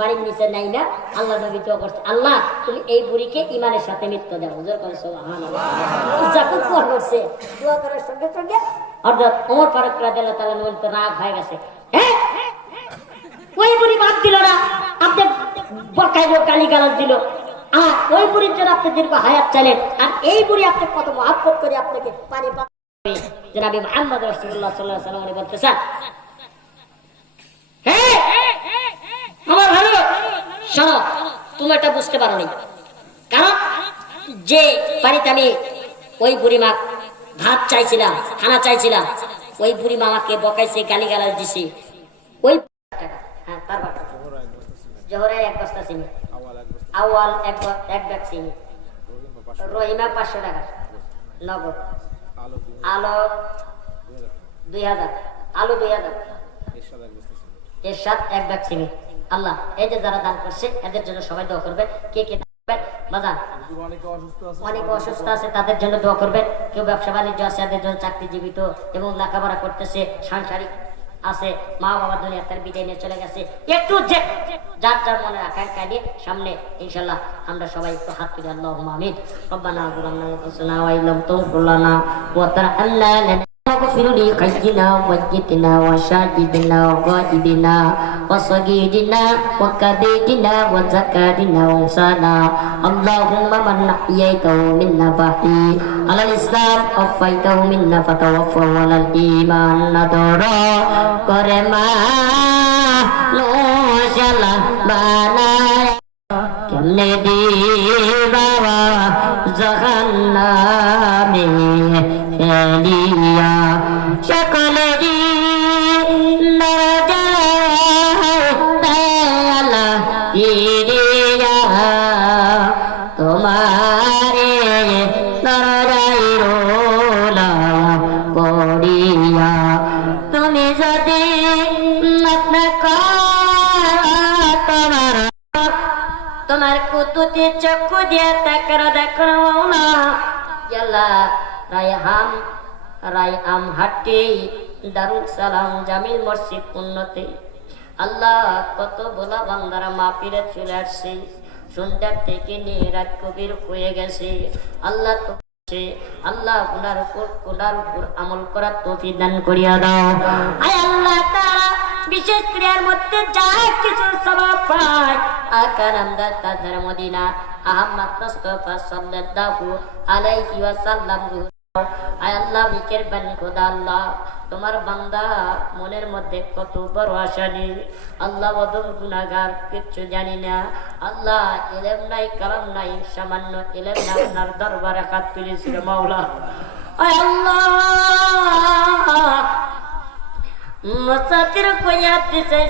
বাড়ির নিচে নাই না আল্লাহ নবী করছে আল্লাহ তুমি এই বুড়িকে ইমানের সাথে মৃত্যু দাও। হুজুর যখন দোয়া করছে দোয়া করার সঙ্গে সঙ্গে অর্থাৎ ওমর ফারুক রাদিয়াল্লাহু তাআলা রাগ হয়ে গেছে। হ্যাঁ ওই বুড়ি বাদ দিল না। আপনি বকাইলো গালি গালাজ দিল। আর ওই বুড়ির জন্য আপনি দীর্ঘ হায়াত চালেন আর এই বুড়ি আপনি কত মহাব্বত করে আপনাকে পানি পানি। জনাবি মোহাম্মদ রাসূলুল্লাহ সাল্লাল্লাহু আলাইহি ওয়াসাল্লাম বলতেছেন হ্যাঁ আমার ভালো শোনো, তুমি এটা বুঝতে পারো নি কারণ যে বাড়িতে আমি ওই বুড়ি মা ভাত চাইছিলাম, খানা চাইছিলাম, ওই বুড়ি মা আমাকে বকাইছে গালি গালাজ দিছে। ওই হ্যাঁ জোহরায় এক বস্তা চিনি আওয়াল এক এক ব্যাগ চিনি, রহিমা পাঁচশো টাকা, নগদ। আলো দুই হাজার, আলু দুই হাজার এর সাথে এক ব্যাগ চিনি। আল্লাহ এই যে যারা দান করছে এদের জন্য সবাই দোয়া করবে। কে কে দান করবেন? বাজান। অনেক অসুস্থ আছে তাদের জন্য দোয়া করবেন কেউ ব্যবসা বাণিজ্য আছে তাদের জন্য চাকরিজীবিত এবং লেখাপড়া করতেছে সাংসারিক আছে মা বাবা দুনিয়া তার বিদায় নিয়ে চলে গেছে। একটু যে যার যার মনে আকাঙ্ক্ষা নিয়ে সামনে ইনশাল্লাহ আমরা সবাই একটু হাত তুলে আল্লাহ আমিন। রব্বানা গুলানা ওয়া ইল্লাম فاغفر لي قسدنا ومسجدنا وشاجدنا وغائبنا وصغيرنا وكبيرنا وزكاتنا وانسانا اللهم من أحييته منا فأحي على الإسلام وفيته منا فتوفى على الإيمان ندرا كرما نوشلا بانا كم ندي بابا زخنا তোমারে কুতুতে চক্ষু দিয়ে তাকার দেখো না। ইয়াল্লা রায়হাম রায়হাম হাট্টি দারুল সালাম জামিল মসজিদ উন্নতি। আল্লাহ কত বোলা বান্দারা মাপিরে চলে আসছে। সন্ধ্যার থেকে নিয়ে রাত কবির হয়ে গেছে। আল্লাহ তো আল্লাহ গুনার উপর উপর আমল করার তৌফিক দান করিয়া দাও। আয় আল্লাহ বিশেষ ক্রিয়ার মধ্যে যা কিছু সবাব পায়। আকার আমরা তাদের মদিনা আহমদ সাল্লাল্লাহু আলাইহি ওয়াসাল্লাম তোমার বান্দা মনের মধ্যে কত বড় আশা আল্লাহ বদম গুনাগার কিচ্ছু জানি না। আল্লাহ এলেম নাই, কালাম নাই, সামান্য এলেম না, আপনার দরবারে কাত তুলেছিল মাওলা। আয় আল্লাহ মুসাফির কইয়া দিছে